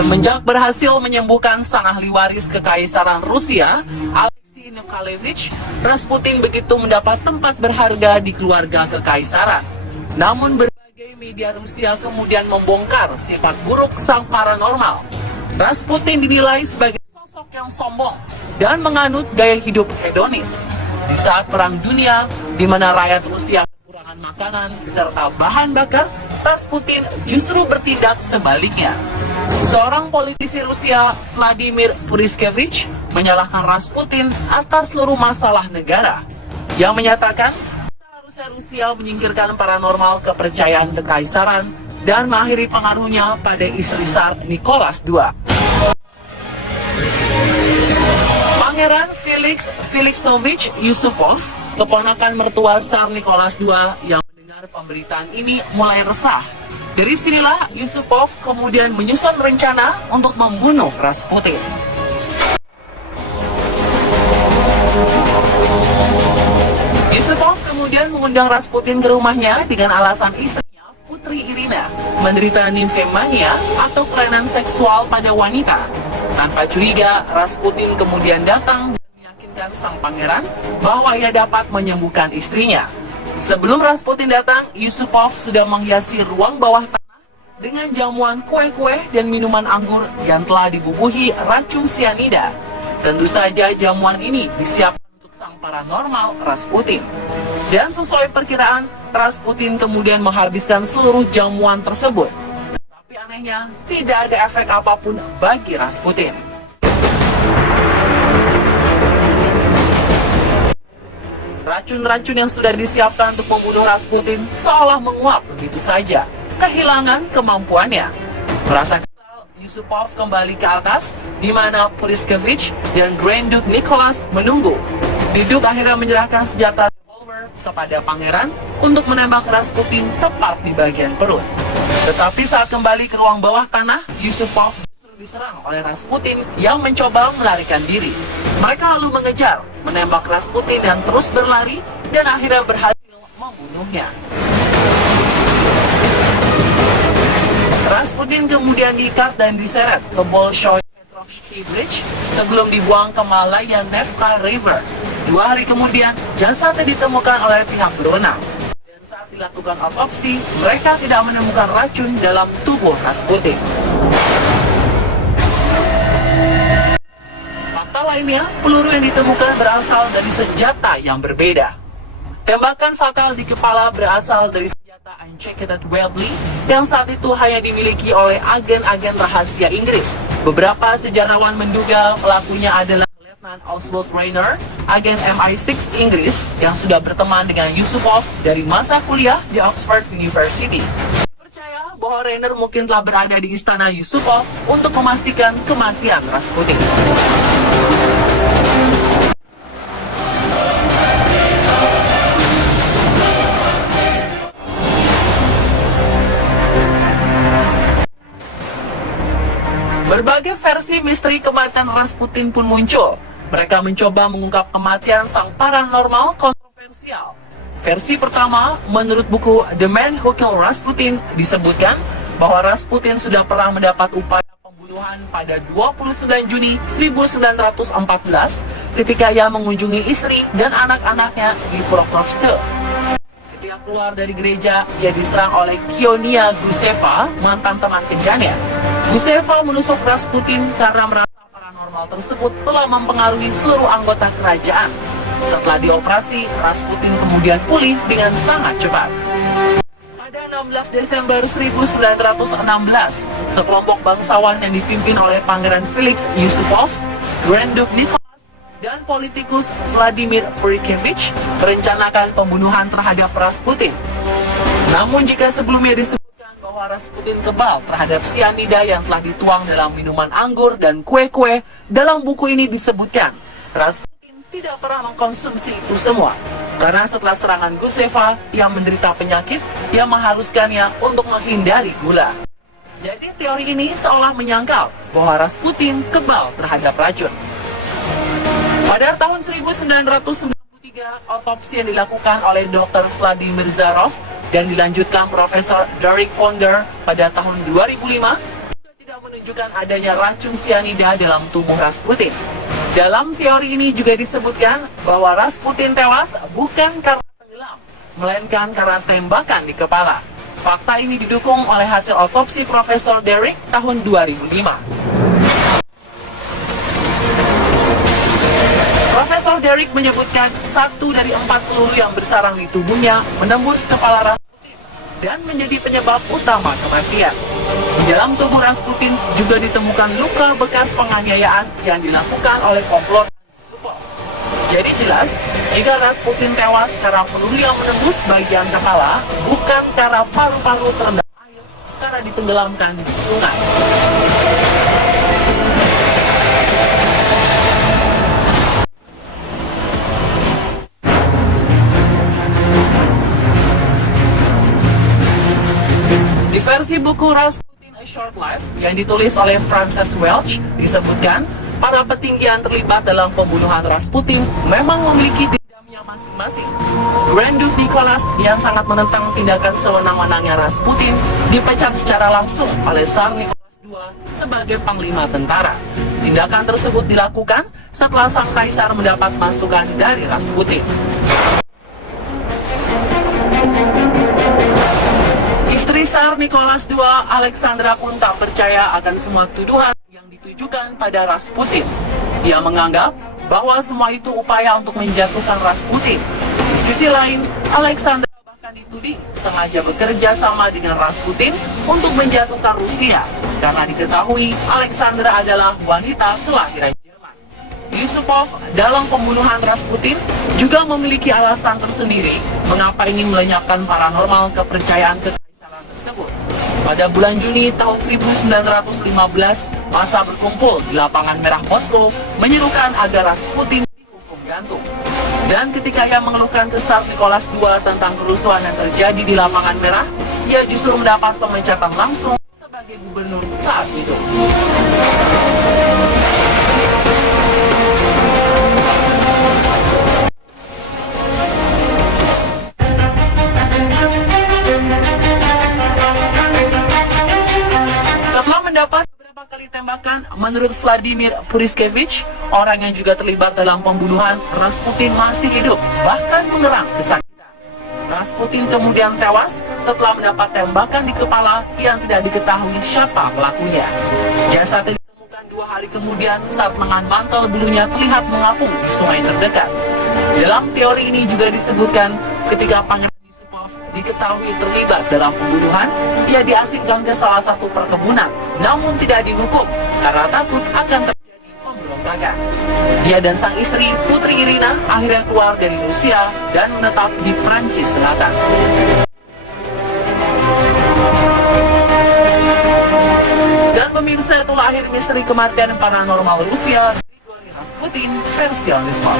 Semenjak berhasil menyembuhkan sang ahli waris kekaisaran Rusia, Alexei Nikolaevich, Rasputin begitu mendapat tempat berharga di keluarga kekaisaran. Namun berbagai media Rusia kemudian membongkar sifat buruk sang paranormal. Rasputin dinilai sebagai sosok yang sombong dan menganut gaya hidup hedonis. Di saat Perang Dunia, di mana rakyat Rusia kekurangan makanan serta bahan bakar, Rasputin justru bertindak sebaliknya. Seorang politisi Rusia, Vladimir Puriskevich, menyalahkan Rasputin atas seluruh masalah negara, yang menyatakan seharusnya Rusia menyingkirkan paranormal kepercayaan kekaisaran dan mengakhiri pengaruhnya pada istri Tsar Nicholas II. Pangeran Felixovich Yusupov, keponakan mertua Tsar Nicholas II, yang mendengar pemberitaan ini mulai resah. Dari sinilah Yusupov kemudian menyusun rencana untuk membunuh Rasputin. Yusupov kemudian mengundang Rasputin ke rumahnya dengan alasan istrinya, Putri Irina, menderita nymphomania atau kelainan seksual pada wanita. Tanpa curiga, Rasputin kemudian datang dan meyakinkan sang pangeran bahwa ia dapat menyembuhkan istrinya. Sebelum Rasputin datang, Yusupov sudah menghiasi ruang bawah tanah dengan jamuan kue-kue dan minuman anggur yang telah dibubuhi racun sianida. Tentu saja jamuan ini disiapkan untuk sang paranormal Rasputin. Dan sesuai perkiraan, Rasputin kemudian menghabiskan seluruh jamuan tersebut. Tapi anehnya, tidak ada efek apapun bagi Rasputin. Racun-racun yang sudah disiapkan untuk membunuh Rasputin seolah menguap begitu saja, kehilangan kemampuannya. Merasa kesal, Yusupov kembali ke atas, di mana Puriskevich dan Grand Duke Nicholas menunggu. Duke akhirnya menyerahkan senjata revolver kepada pangeran untuk menembak Rasputin tepat di bagian perut. Tetapi saat kembali ke ruang bawah tanah, Yusupov justru diserang oleh Rasputin yang mencoba melarikan diri. Mereka lalu mengejar, menembak Rasputin dan terus berlari, dan akhirnya berhasil membunuhnya. Rasputin kemudian diikat dan diseret ke Bolshoi Petrovsky Bridge sebelum dibuang ke Malaya Nevka River. 2 hari kemudian, jasadnya ditemukan oleh pihak berwenang. Dan saat dilakukan otopsi, mereka tidak menemukan racun dalam tubuh Rasputin. Fakta lainnya, peluru yang ditemukan berasal dari senjata yang berbeda. Tembakan fatal di kepala berasal dari senjata Unchecked Webley yang saat itu hanya dimiliki oleh agen-agen rahasia Inggris. Beberapa sejarawan menduga pelakunya adalah Letnan Oswald Rayner, agen MI6 Inggris yang sudah berteman dengan Yusupov dari masa kuliah di Oxford University. Percaya bahwa Rayner mungkin telah berada di istana Yusupov untuk memastikan kematian Rasputin. Berbagai versi misteri kematian Rasputin pun muncul. Mereka mencoba mengungkap kematian sang paranormal kontroversial. Versi pertama, menurut buku The Man Who Killed Rasputin, disebutkan bahwa Rasputin sudah pernah mendapat upaya pembunuhan pada 29 Juni 1914 ketika ia mengunjungi istri dan anak-anaknya di Pokrovsk. Ketika keluar dari gereja, ia diserang oleh Kionia Guseva, mantan teman kencannya. Guseva menusuk Rasputin karena merasa paranormal tersebut telah mempengaruhi seluruh anggota kerajaan. Setelah dioperasi, Rasputin kemudian pulih dengan sangat cepat. Pada 16 Desember 1916, sekelompok bangsawan yang dipimpin oleh Pangeran Felix Yusupov, Grand Duke Nicholas, dan politikus Vladimir Puriskevich merencanakan pembunuhan terhadap Rasputin. Namun jika sebelumnya disebutkan bahwa Rasputin kebal terhadap sianida yang telah dituang dalam minuman anggur dan kue-kue, dalam buku ini disebutkan Rasputin tidak pernah mengkonsumsi itu semua. Karena setelah serangan Guseva yang menderita penyakit yang mengharuskannya untuk menghindari gula. Jadi teori ini seolah menyangkal bahwa Rasputin kebal terhadap racun. Pada tahun 1993, otopsi yang dilakukan oleh Dr. Vladimir Zarov dan dilanjutkan Profesor Derek Ponder pada tahun 2005 juga tidak menunjukkan menunjukkan adanya racun sianida dalam tubuh Rasputin. Dalam teori ini juga disebutkan bahwa Rasputin tewas bukan karena tenggelam, melainkan karena tembakan di kepala. Fakta ini didukung oleh hasil otopsi Profesor Derrick tahun 2005. Profesor Derrick menyebutkan 1 dari 4 peluru yang bersarang di tubuhnya menembus kepala Rasputin dan menjadi penyebab utama kematian. Di dalam tubuh Rasputin juga ditemukan luka bekas penganiayaan yang dilakukan oleh komplotan Yusupov. Jadi jelas, jika Rasputin tewas karena peluru yang menembus bagian kepala, bukan karena paru-paru terendam air karena ditenggelamkan di sungai. Di versi buku Rasputin A Short Life yang ditulis oleh Frances Welch, disebutkan para petinggi yang terlibat dalam pembunuhan Rasputin memang memiliki dendamnya masing-masing. Grand Duke Nicholas yang sangat menentang tindakan sewenang-wenangnya Rasputin dipecat secara langsung oleh Tsar Nicholas II sebagai panglima tentara. Tindakan tersebut dilakukan setelah sang kaisar mendapat masukan dari Rasputin. Istri Tsar Nicholas II, Alexandra pun tak percaya akan semua tuduhan yang ditujukan pada Rasputin. Ia menganggap bahwa semua itu upaya untuk menjatuhkan Rasputin. Di sisi lain, Alexandra bahkan dituding sengaja bekerja sama dengan Rasputin untuk menjatuhkan Rusia, karena diketahui Alexandra adalah wanita kelahiran Jerman. Yusupov dalam pembunuhan Rasputin juga memiliki alasan tersendiri mengapa ingin melenyapkan paranormal kepercayaan kekaisaran tersebut. Pada bulan Juni tahun 1915, massa berkumpul di lapangan merah Moskow menyerukan agar Rasputin dihukum gantung. Dan ketika ia mengeluhkan ke Tsar Nicholas II tentang kerusuhan yang terjadi di lapangan merah, ia justru mendapat pemecatan langsung sebagai gubernur saat itu. Setelah mendapat beberapa kali tembakan, menurut Vladimir Puriskevich, orang yang juga terlibat dalam pembunuhan, Rasputin masih hidup, bahkan mengerang kesakitan. Rasputin kemudian tewas setelah mendapat tembakan di kepala yang tidak diketahui siapa pelakunya. Jasadnya ditemukan 2 hari kemudian saat lengan mantel bulunya terlihat mengapung di sungai terdekat. Dalam teori ini juga disebutkan ketika Pangeran Yusupov diketahui terlibat dalam pembunuhan, ia diasingkan ke salah satu perkebunan, namun tidak dihukum karena takut akan terjadi pemberontakan. Dia dan sang istri, Putri Irina, akhirnya keluar dari Rusia dan menetap di Prancis Selatan. Dan pemirsa, itulah akhir misteri kematian paranormal Rusia Grigori Rasputin versi on the spot.